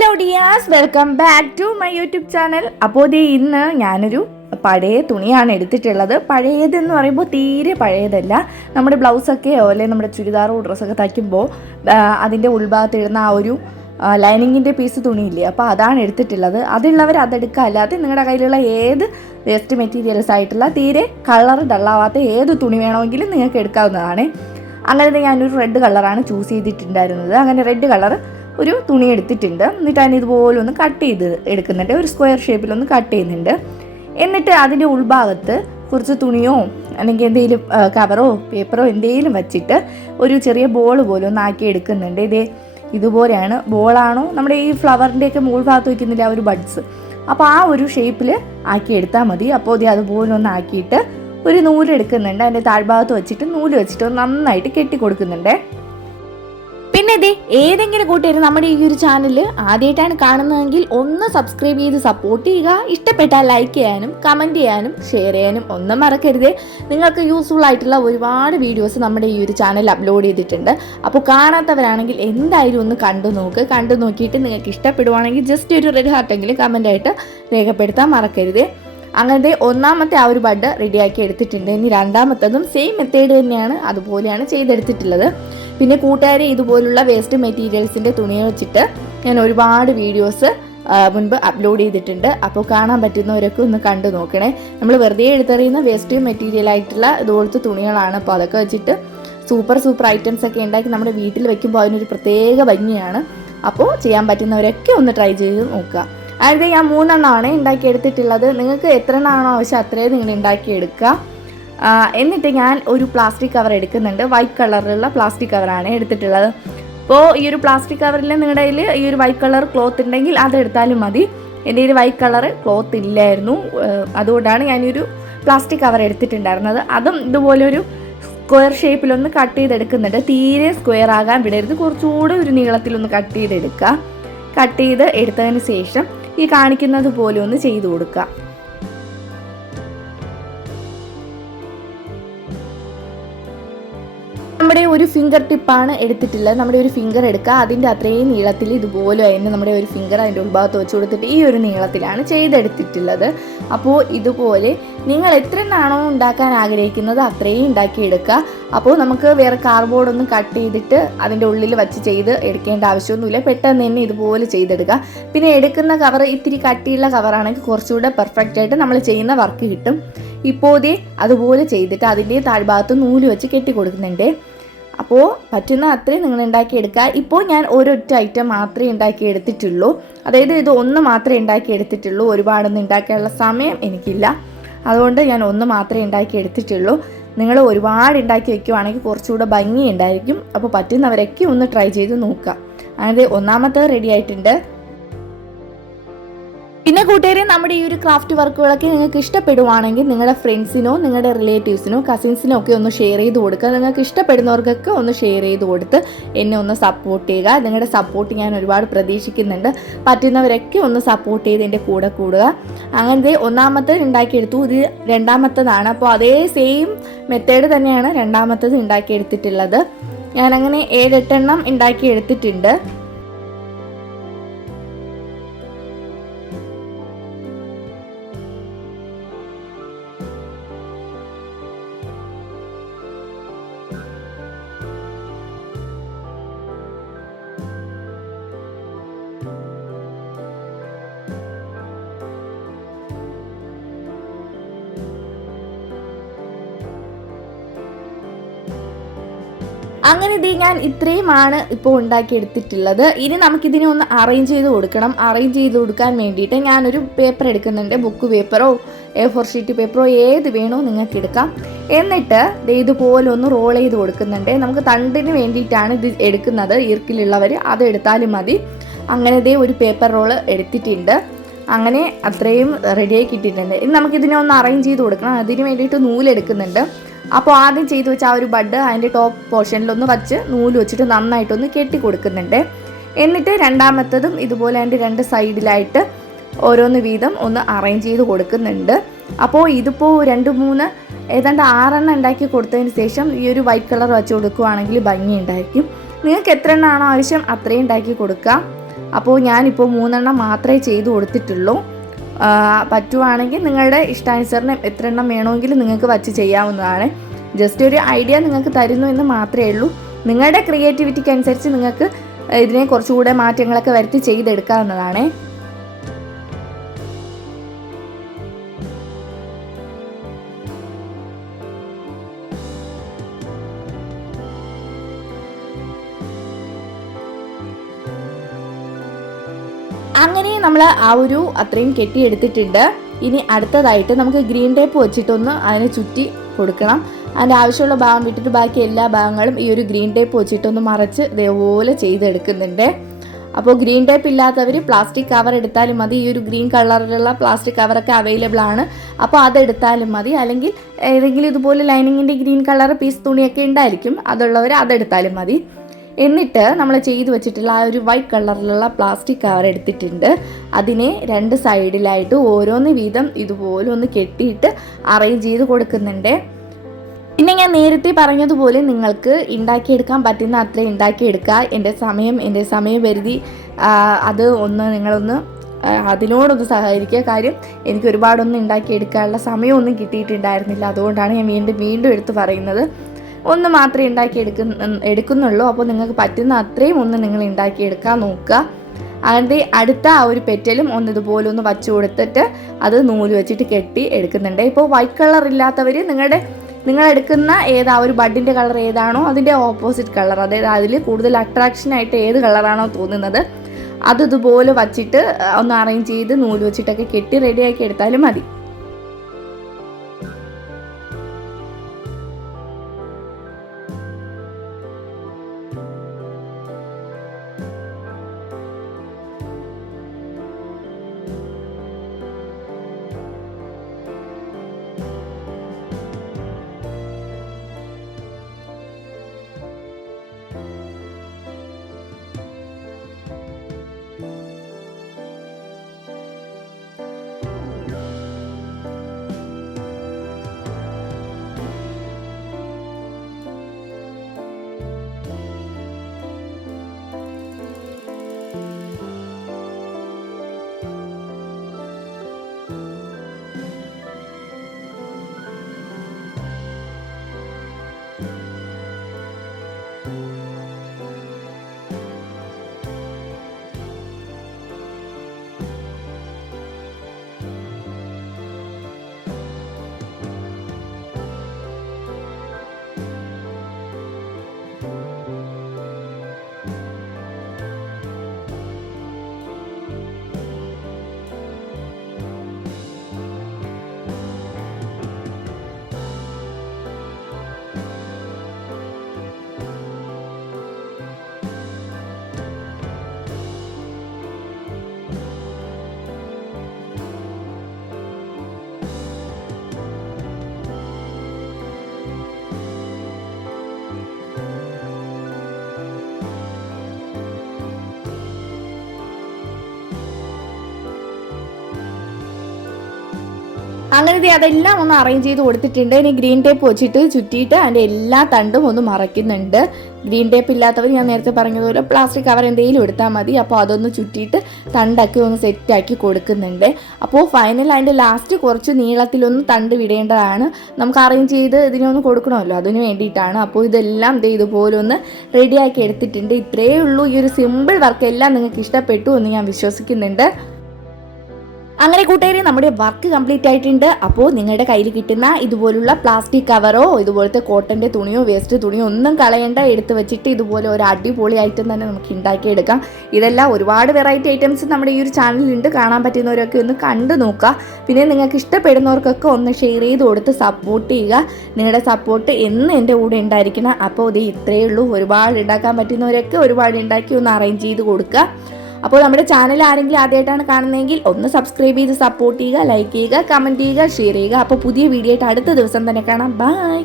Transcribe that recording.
Hello dears, welcome back to my YouTube channel. അപ്പോൾ ഇന്ന് ഞാനൊരു പഴയ തുണിയാണ് എടുത്തിട്ടുള്ളത്. പഴയതെന്ന് പറയുമ്പോൾ തീരെ പഴയതല്ല. നമ്മുടെ ബ്ലൗസൊക്കെ അല്ലെങ്കിൽ നമ്മുടെ ചുരിദാറോ ഡ്രസ്സൊക്കെ തയ്ക്കുമ്പോൾ അതിൻ്റെ ഉൾഭാഗത്തിടുന്ന ആ ഒരു ലൈനിങ്ങിൻ്റെ പീസ് തുണിയില്ലേ, അപ്പോൾ അതാണ് എടുത്തിട്ടുള്ളത്. അതുള്ളവർ അതെടുക്കുക. അല്ലാതെ നിങ്ങളുടെ കയ്യിലുള്ള ഏത് വേസ്റ്റ് മെറ്റീരിയൽസ് ആയിട്ടുള്ള തീരെ കളർ ഡള്ളാവാത്ത ഏത് തുണി വേണമെങ്കിലും നിങ്ങൾക്ക് എടുക്കാവുന്നതാണ്. അങ്ങനെ ഞാനൊരു റെഡ് കളറാണ് ചൂസ് ചെയ്തിട്ടുണ്ടായിരുന്നത്. അങ്ങനെ റെഡ് കളർ ഒരു തുണി എടുത്തിട്ടുണ്ട്. എന്നിട്ട് അതിന് ഇതുപോലെ ഒന്ന് കട്ട് ചെയ്ത് എടുക്കുന്നുണ്ട്. ഒരു സ്ക്വയർ ഷേപ്പിലൊന്ന് കട്ട് ചെയ്യുന്നുണ്ട്. എന്നിട്ട് അതിൻ്റെ ഉൾഭാഗത്ത് കുറച്ച് തുണിയോ അല്ലെങ്കിൽ എന്തെങ്കിലും കവറോ പേപ്പറോ എന്തെങ്കിലും വച്ചിട്ട് ഒരു ചെറിയ ബോൾ പോലെ ഒന്ന് ആക്കി എടുക്കുന്നുണ്ട്. ഇതുപോലെയാണ്. ബോളാണോ നമ്മുടെ ഈ ഫ്ലവറിൻ്റെയൊക്കെ മുകൾ ഭാഗത്ത് വയ്ക്കുന്നില്ല ആ ഒരു ബഡ്സ്, അപ്പോൾ ആ ഒരു ഷേപ്പിൽ ആക്കി എടുത്താൽ മതി. അപ്പോൾ അതുപോലെ ഒന്ന് ആക്കിയിട്ട് ഒരു നൂലെടുക്കുന്നുണ്ട്. അതിൻ്റെ താഴ്ഭാഗത്ത് വെച്ചിട്ട് നൂല് വെച്ചിട്ട് നന്നായിട്ട് കെട്ടി കൊടുക്കുന്നുണ്ട്. പിന്നെ ഏതെങ്കിലും കൂട്ടുകാർ നമ്മുടെ ഈ ഒരു ചാനൽ ആദ്യമായിട്ടാണ് കാണുന്നതെങ്കിൽ ഒന്ന് സബ്സ്ക്രൈബ് ചെയ്ത് സപ്പോർട്ട് ചെയ്യുക. ഇഷ്ടപ്പെട്ടാൽ ലൈക്ക് ചെയ്യാനും കമൻറ്റ് ചെയ്യാനും ഷെയർ ചെയ്യാനും ഒന്നും മറക്കരുത്. നിങ്ങൾക്ക് യൂസ്ഫുൾ ആയിട്ടുള്ള ഒരുപാട് വീഡിയോസ് നമ്മുടെ ഈ ഒരു ചാനൽ അപ്ലോഡ് ചെയ്തിട്ടുണ്ട്. അപ്പോൾ കാണാത്തവരാണെങ്കിൽ എന്തായാലും ഒന്ന് കണ്ടു നോക്കിയിട്ട് നിങ്ങൾക്ക് ഇഷ്ടപ്പെടുവാണെങ്കിൽ ജസ്റ്റ് ഒരു റെഡ് ഹാർട്ടെങ്കിലും കമൻ്റായിട്ട് രേഖപ്പെടുത്താൻ മറക്കരുത്. അങ്ങനത്തെ ഒന്നാമത്തെ ആ ഒരു ബഡ് റെഡിയാക്കി എടുത്തിട്ടുണ്ട്. ഇനി രണ്ടാമത്തതും സെയിം മെത്തേഡ് തന്നെയാണ്, അതുപോലെയാണ് ചെയ്തെടുത്തിട്ടുള്ളത്. പിന്നെ കൂട്ടുകാരെ, ഇതുപോലുള്ള വേസ്റ്റ് മെറ്റീരിയൽസിൻ്റെ തുണിയെ വെച്ചിട്ട് ഞാൻ ഒരുപാട് വീഡിയോസ് മുൻപ് അപ്ലോഡ് ചെയ്തിട്ടുണ്ട്. അപ്പോൾ കാണാൻ പറ്റുന്നവരൊക്കെ ഒന്ന് കണ്ടു നോക്കണേ. നമ്മൾ വെറുതെ എടുത്തെറിയുന്ന വേസ്റ്റ് മെറ്റീരിയൽ ആയിട്ടുള്ള ഇതുപോലത്തെ തുണികളാണ്. അപ്പോൾ അതൊക്കെ വെച്ചിട്ട് സൂപ്പർ ഐറ്റംസ് ഒക്കെ ഉണ്ടാക്കി നമ്മുടെ വീട്ടിൽ വെക്കുമ്പോൾ അതിനൊരു പ്രത്യേക ഭംഗിയാണ്. അപ്പോൾ ചെയ്യാൻ പറ്റുന്നവരൊക്കെ ഒന്ന് ട്രൈ ചെയ്ത് നോക്കുക. അതായത് ഞാൻ 3 എണ്ണമാണ് ഉണ്ടാക്കിയെടുത്തിട്ടുള്ളത്. നിങ്ങൾക്ക് എത്ര എണ്ണമാണോ ആവശ്യം അത്രയും നിങ്ങൾ ഉണ്ടാക്കിയെടുക്കുക. എന്നിട്ട് ഞാൻ ഒരു പ്ലാസ്റ്റിക് കവർ എടുക്കുന്നുണ്ട്. വൈറ്റ് കളറിലുള്ള പ്ലാസ്റ്റിക് കവറാണ് എടുത്തിട്ടുള്ളത്. അപ്പോൾ ഈ ഒരു പ്ലാസ്റ്റിക് കവറിൽ നിങ്ങളുടെ കയ്യിൽ ഈ ഒരു വൈറ്റ് കളർ ക്ലോത്ത് ഉണ്ടെങ്കിൽ അതെടുത്താലും മതി. എൻ്റെ കയ്യിൽ വൈറ്റ് കളർ ക്ലോത്ത് ഇല്ലായിരുന്നു, അതുകൊണ്ടാണ് ഞാനൊരു പ്ലാസ്റ്റിക് കവർ എടുത്തിട്ടുണ്ടായിരുന്നത്. അതും ഇതുപോലെ ഒരു സ്ക്വയർ ഷേപ്പിലൊന്ന് കട്ട് ചെയ്തെടുക്കുന്നുണ്ട്. തീരെ സ്ക്വയർ ആകാൻ വിടരുത്, കുറച്ചുകൂടെ ഒരു നീളത്തിലൊന്ന് കട്ട് ചെയ്തെടുക്കുക. കട്ട് ചെയ്ത് എടുത്തതിന് ശേഷം ഈ കാണിക്കുന്നത് പോലെ ഒന്ന് ചെയ്തു കൊടുക്കുക. നമ്മുടെ ഒരു ഫിംഗർ ടിപ്പാണ് എടുത്തിട്ടുള്ളത്. നമ്മുടെ ഒരു ഫിംഗർ എടുക്കുക, അതിൻ്റെ അത്രയും നീളത്തിൽ ഇതുപോലെ തന്നെ നമ്മുടെ ഒരു ഫിംഗർ അതിൻ്റെ ഉൾഭാഗത്ത് വെച്ച് കൊടുത്തിട്ട് ഈ ഒരു നീളത്തിലാണ് ചെയ്തെടുത്തിട്ടുള്ളത്. അപ്പോൾ ഇതുപോലെ നിങ്ങൾ എത്ര എണ്ണമാണോ ഉണ്ടാക്കാൻ ആഗ്രഹിക്കുന്നത് അത്രയും ഉണ്ടാക്കിയെടുക്കുക. അപ്പോൾ നമുക്ക് വേറെ കാർഡ്ബോർഡൊന്നും കട്ട് ചെയ്തിട്ട് അതിൻ്റെ ഉള്ളിൽ വച്ച് ചെയ്ത് എടുക്കേണ്ട ആവശ്യമൊന്നുമില്ല. പെട്ടെന്ന് തന്നെ ഇതുപോലെ ചെയ്തെടുക്കുക. പിന്നെ എടുക്കുന്ന കവർ ഇത്തിരി കട്ടിയുള്ള കവറാണെങ്കിൽ കുറച്ചുകൂടെ പെർഫെക്റ്റ് ആയിട്ട് നമ്മൾ ചെയ്യുന്ന വർക്ക് കിട്ടും. ഇപ്പോൾ അതുപോലെ ചെയ്തിട്ട് അതിൻ്റെ താഴ്ഭാഗത്ത് നൂല് വെച്ച് കെട്ടി കൊടുക്കുന്നുണ്ട്. അപ്പോൾ പറ്റുന്ന അത്രയും നിങ്ങൾ ഉണ്ടാക്കിയെടുക്കുക. ഇപ്പോൾ ഞാൻ ഒരൊറ്റ ഐറ്റം മാത്രമേ ഉണ്ടാക്കിയെടുത്തിട്ടുള്ളൂ. അതായത് ഇത് ഒന്ന് മാത്രമേ ഉണ്ടാക്കിയെടുത്തിട്ടുള്ളൂ. ഒരുപാടൊന്നും ഉണ്ടാക്കാനുള്ള സമയം എനിക്കില്ല, അതുകൊണ്ട് ഞാൻ ഒന്ന് മാത്രമേ ഉണ്ടാക്കിയെടുത്തിട്ടുള്ളൂ. നിങ്ങൾ ഒരുപാട് ഉണ്ടാക്കി വെക്കുവാണെങ്കിൽ കുറച്ചുകൂടെ ഭംഗി ഉണ്ടായിരിക്കും. അപ്പോൾ പറ്റുന്നവരൊക്കെ ഒന്ന് ട്രൈ ചെയ്ത് നോക്കുക. അതായത് ഒന്നാമത്തെ റെഡി ആയിട്ടുണ്ട്. പിന്നെ കൂട്ടുകാരെ, നമ്മുടെ ഈ ഒരു ക്രാഫ്റ്റ് വർക്കുകളൊക്കെ നിങ്ങൾക്ക് ഇഷ്ടപ്പെടുവാണെങ്കിൽ നിങ്ങളുടെ ഫ്രണ്ട്സിനോ നിങ്ങളുടെ റിലേറ്റീവ്സിനോ കസിൻസിനോ ഒക്കെ ഒന്ന് ഷെയർ ചെയ്ത് കൊടുക്കുക. നിങ്ങൾക്ക് ഇഷ്ടപ്പെടുന്നവർക്കൊക്കെ ഒന്ന് ഷെയർ ചെയ്ത് കൊടുത്ത് എന്നെ ഒന്ന് സപ്പോർട്ട് ചെയ്യുക. നിങ്ങളുടെ സപ്പോർട്ട് ഞാൻ ഒരുപാട് പ്രതീക്ഷിക്കുന്നുണ്ട്. പറ്റുന്നവരൊക്കെ ഒന്ന് സപ്പോർട്ട് ചെയ്ത് എൻ്റെ കൂടെ കൂടുക. അങ്ങനത്തെ ഒന്നാമത്തേത് ഉണ്ടാക്കിയെടുത്തു, ഇത് രണ്ടാമത്തേതാണ്. അപ്പോൾ അതേ സെയിം മെത്തേഡ് തന്നെയാണ് രണ്ടാമത്തേത് ഉണ്ടാക്കിയെടുത്തിട്ടുള്ളത്. ഞാനങ്ങനെ 7-8 എണ്ണം ഉണ്ടാക്കിയെടുത്തിട്ടുണ്ട്. അങ്ങനെ ഞാൻ ഇത്രയുമാണ് ഇപ്പോൾ ഉണ്ടാക്കിയെടുത്തിട്ടുള്ളത്. ഇനി നമുക്കിതിനെ ഒന്ന് അറേഞ്ച് ചെയ്ത് കൊടുക്കണം. അറേഞ്ച് ചെയ്ത് കൊടുക്കാൻ വേണ്ടിയിട്ട് ഞാനൊരു പേപ്പർ എടുക്കുന്നുണ്ട്. ബുക്ക് പേപ്പറോ A4 ഷീറ്റ് പേപ്പറോ ഏത് വേണോ നിങ്ങൾക്ക് എടുക്കാം. എന്നിട്ട് ഇതുപോലെ ഒന്ന് റോൾ ചെയ്ത് കൊടുക്കുന്നുണ്ട്. നമുക്ക് തണ്ടിന് വേണ്ടിയിട്ടാണ് ഇത് എടുക്കുന്നത്. ഈർക്കിലുള്ളവർ അത് എടുത്താലും മതി. അങ്ങനെ ഒരു പേപ്പർ റോള് എടുത്തിട്ടുണ്ട്. അങ്ങനെ അത്രയും റെഡിയായി കിട്ടിയിട്ടുണ്ട്. ഇനി നമുക്കിതിനെ ഒന്ന് അറേഞ്ച് ചെയ്ത് കൊടുക്കണം. അതിന് വേണ്ടിയിട്ട് നൂലെടുക്കുന്നുണ്ട്. അപ്പോൾ ആദ്യം ചെയ്ത് വെച്ച ആ ഒരു ബഡ് അതിൻ്റെ ടോപ്പ് പോർഷനിലൊന്ന് വച്ച് നൂല് വെച്ചിട്ട് നന്നായിട്ടൊന്ന് കെട്ടി കൊടുക്കുന്നുണ്ട്. എന്നിട്ട് രണ്ടാമത്തതും ഇതുപോലെ അതിൻ്റെ 2 സൈഡിലായിട്ട് ഓരോന്ന് വീതം ഒന്ന് അറേഞ്ച് ചെയ്ത് കൊടുക്കുന്നുണ്ട്. അപ്പോൾ ഇതിപ്പോൾ 2-3 ഏതാണ്ട് 6 എണ്ണം ഉണ്ടാക്കി കൊടുത്തതിന് ശേഷം ഈ ഒരു വൈറ്റ് കളർ വെച്ച് കൊടുക്കുകയാണെങ്കിൽ ഭംഗി ഉണ്ടായിരിക്കും. നിങ്ങൾക്ക് എത്ര എണ്ണമാണോ ആവശ്യം അത്രയും ഉണ്ടാക്കി കൊടുക്കുക. അപ്പോൾ ഞാനിപ്പോൾ 3 മാത്രമേ ചെയ്ത് കൊടുത്തിട്ടുള്ളൂ. പറ്റുവാണെങ്കിൽ നിങ്ങളുടെ ഇഷ്ടാനുസരണം എത്ര എണ്ണം വേണമെങ്കിലും നിങ്ങൾക്ക് വച്ച് ചെയ്യാവുന്നതാണ്. ജസ്റ്റ് ഒരു ഐഡിയ നിങ്ങൾക്ക് തരുന്നു എന്ന് മാത്രമേ ഉള്ളൂ. നിങ്ങളുടെ ക്രിയേറ്റിവിറ്റിക്ക് അനുസരിച്ച് നിങ്ങൾക്ക് ഇതിനെ കുറച്ചുകൂടെ മാറ്റങ്ങളൊക്കെ വരുത്തി ചെയ്തെടുക്കാവുന്നതാണ്. അങ്ങനെ നമ്മൾ ആ ഒരു അത്രയും കെട്ടിയെടുത്തിട്ടുണ്ട്. ഇനി അടുത്തതായിട്ട് നമുക്ക് ഗ്രീൻ ടേപ്പ് വെച്ചിട്ടൊന്ന് അതിനെ ചുറ്റി കൊടുക്കണം. അതിൻ്റെ ആവശ്യമുള്ള ഭാഗം വിട്ടിട്ട് ബാക്കി എല്ലാ ഭാഗങ്ങളും ഈ ഒരു ഗ്രീൻ ടേപ്പ് വെച്ചിട്ടൊന്ന് മറച്ച് ഇതേപോലെ ചെയ്തെടുക്കുന്നുണ്ട്. അപ്പോൾ ഗ്രീൻ ടേപ്പ് ഇല്ലാത്തവർ പ്ലാസ്റ്റിക് കവർ എടുത്താലും മതി. ഈ ഒരു ഗ്രീൻ കളറിലുള്ള പ്ലാസ്റ്റിക് കവറൊക്കെ അവൈലബിൾ ആണ്. അപ്പോൾ അതെടുത്താലും മതി. അല്ലെങ്കിൽ ഏതെങ്കിലും ഇതുപോലെ ലൈനിങ്ങിൻ്റെ ഗ്രീൻ കളർ പീസ് തുണിയൊക്കെ ഉണ്ടായിരിക്കും, അതുള്ളവർ അതെടുത്താലും മതി. എന്നിട്ട് നമ്മൾ ചെയ്തു വെച്ചിട്ടുള്ള ആ ഒരു വൈറ്റ് കളറിലുള്ള പ്ലാസ്റ്റിക് കവർ എടുത്തിട്ടുണ്ട്. അതിനെ 2 സൈഡിലായിട്ട് ഓരോന്ന് വീതം ഇതുപോലെ ഒന്ന് കെട്ടിയിട്ട് അറേഞ്ച് ചെയ്ത് കൊടുക്കുന്നുണ്ട്. പിന്നെ ഞാൻ നേരത്തെ പറഞ്ഞതുപോലെ നിങ്ങൾക്ക് ഉണ്ടാക്കിയെടുക്കാൻ പറ്റുന്ന അത്രയും ഉണ്ടാക്കിയെടുക്കുക. എൻ്റെ സമയപരിധി അത് നിങ്ങളൊന്ന് അതിനോടൊന്ന് സഹകരിക്കുക. കാര്യം എനിക്ക് ഒരുപാടൊന്നും ഉണ്ടാക്കിയെടുക്കാനുള്ള സമയമൊന്നും കിട്ടിയിട്ടുണ്ടായിരുന്നില്ല. അതുകൊണ്ടാണ് ഞാൻ വീണ്ടും എടുത്ത് പറയുന്നത്. ഒന്ന് മാത്രമേ എടുക്കുന്നുള്ളൂ. അപ്പോൾ നിങ്ങൾക്ക് പറ്റുന്ന അത്രയും ഒന്ന് നിങ്ങൾ ഉണ്ടാക്കിയെടുക്കാൻ നോക്കുക. അതിൻ്റെ അടുത്ത ആ ഒരു പെറ്റലും ഇതുപോലെ ഒന്ന് വച്ച് കൊടുത്തിട്ട് അത് നൂല് വെച്ചിട്ട് കെട്ടി എടുക്കുന്നുണ്ട്. ഇപ്പോൾ വൈറ്റ് കളർ ഇല്ലാത്തവർ നിങ്ങൾ എടുക്കുന്ന ആ ഒരു ബഡിൻ്റെ കളർ ഏതാണോ അതിൻ്റെ ഓപ്പോസിറ്റ് കളർ, അതായത് അതിൽ കൂടുതൽ അട്രാക്ഷനായിട്ട് ഏത് കളറാണോ തോന്നുന്നത് അത് ഇതുപോലെ വച്ചിട്ട് ഒന്ന് അറേഞ്ച് ചെയ്ത് നൂല് വെച്ചിട്ടൊക്കെ കെട്ടി റെഡിയാക്കി എടുത്താലും മതി. അങ്ങനെ അതെല്ലാം ഒന്ന് അറേഞ്ച് ചെയ്ത് കൊടുത്തിട്ടുണ്ട്. ഇനി ഗ്രീൻ ടേപ്പ് വെച്ചിട്ട് ചുറ്റിയിട്ട് അതിൻ്റെ എല്ലാ തണ്ടും ഒന്ന് മറയ്ക്കുന്നുണ്ട്. ഗ്രീൻ ടേപ്പ് ഇല്ലാത്തവർ ഞാൻ നേരത്തെ പറഞ്ഞതുപോലെ പ്ലാസ്റ്റിക് കവർ എന്തെങ്കിലും എടുത്താൽ മതി. അപ്പോൾ അതൊന്ന് ചുറ്റിയിട്ട് തണ്ടൊക്കെ ഒന്ന് സെറ്റാക്കി കൊടുക്കുന്നുണ്ട്. അപ്പോൾ ഫൈനൽ അതിൻ്റെ ലാസ്റ്റ് കുറച്ച് നീളത്തിലൊന്ന് തണ്ട് വിടേണ്ടതാണ്. നമുക്ക് അറേഞ്ച് ചെയ്ത് ഇതിനൊന്ന് കൊടുക്കണമല്ലോ, അതിന് വേണ്ടിയിട്ടാണ്. അപ്പോൾ ഇതെല്ലാം ഇതുപോലെ ഒന്ന് റെഡിയാക്കി എടുത്തിട്ടുണ്ട്. ഇത്രയേ ഉള്ളൂ. ഈ ഒരു സിമ്പിൾ വർക്ക് എല്ലാം നിങ്ങൾക്ക് ഇഷ്ടപ്പെട്ടു എന്ന് ഞാൻ വിശ്വസിക്കുന്നുണ്ട്. അങ്ങനെ കൂട്ടുകാരെ നമ്മുടെ വർക്ക് കംപ്ലീറ്റ് ആയിട്ടുണ്ട്. അപ്പോൾ നിങ്ങളുടെ കയ്യിൽ കിട്ടുന്ന ഇതുപോലുള്ള പ്ലാസ്റ്റിക് കവറോ ഇതുപോലത്തെ കോട്ടൻ്റെ തുണിയോ വേസ്റ്റ് തുണിയോ ഒന്നും കളയേണ്ട, എടുത്ത് വെച്ചിട്ട് ഇതുപോലെ ഒരു അടിപൊളി ഐറ്റം തന്നെ നമുക്ക് ഉണ്ടാക്കിയെടുക്കാം. ഇതെല്ലാം ഒരുപാട് വെറൈറ്റി ഐറ്റംസ് നമ്മുടെ ഈ ഒരു ചാനലിലുണ്ട്. കാണാൻ പറ്റുന്നവരൊക്കെ ഒന്ന് കണ്ടു നോക്കുക. പിന്നെ നിങ്ങൾക്ക് ഇഷ്ടപ്പെടുന്നവർക്കൊക്കെ ഒന്ന് ഷെയർ ചെയ്ത് കൊടുത്ത് സപ്പോർട്ട് ചെയ്യുക. നിങ്ങളുടെ സപ്പോർട്ട് എന്നും എൻ്റെ കൂടെ ഉണ്ടായിരിക്കണം. അപ്പോൾ ഇത് ഇത്രയേ ഉള്ളൂ. ഒരുപാട് ഉണ്ടാക്കാൻ പറ്റുന്നവരൊക്കെ ഒരുപാട് ഉണ്ടാക്കി ഒന്ന് അറേഞ്ച് ചെയ്ത് കൊടുക്കുക. അപ്പോൾ നമ്മുടെ ചാനൽ ആരെങ്കിലും ആദ്യമായിട്ടാണ് കാണുന്നതെങ്കിൽ ഒന്ന് സബ്സ്ക്രൈബ് ചെയ്ത് സപ്പോർട്ട് ചെയ്യുക, ലൈക്ക് ചെയ്യുക, കമൻറ്റ് ചെയ്യുക, ഷെയർ ചെയ്യുക. അപ്പോൾ പുതിയ വീഡിയോ ആയിട്ട് അടുത്ത ദിവസം തന്നെ കാണാം. ബൈ.